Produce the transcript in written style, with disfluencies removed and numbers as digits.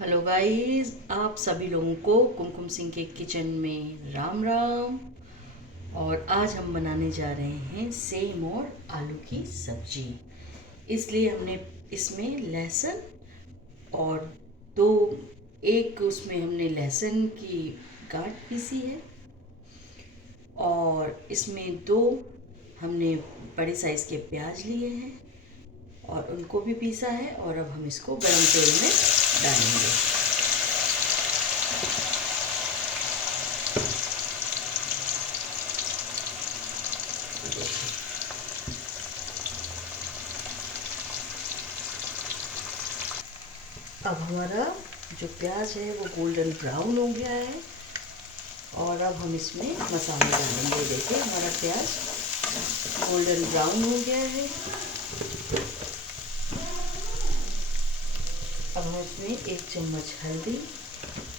Hello guys, आप सभी लोगों को कुमकुम सिंह के किचन में राम राम। और आज हम बनाने जा रहे हैं सेम और आलू की सब्जी। इसलिए हमने इसमें लहसुन और दो एक उसमें हमने लहसुन की गांठ पीसी है, और इसमें दो हमने बड़े साइज़ के प्याज लिए हैं और उनको भी पीसा है। और अब हम इसको गरम तेल में डालेंगे। अब हमारा जो प्याज है वो गोल्डन ब्राउन हो गया है, और अब हम इसमें मसाले डालेंगे। देखिए, हमारा प्याज गोल्डन ब्राउन हो गया है। अब हम इसमें 1 चम्मच हल्दी,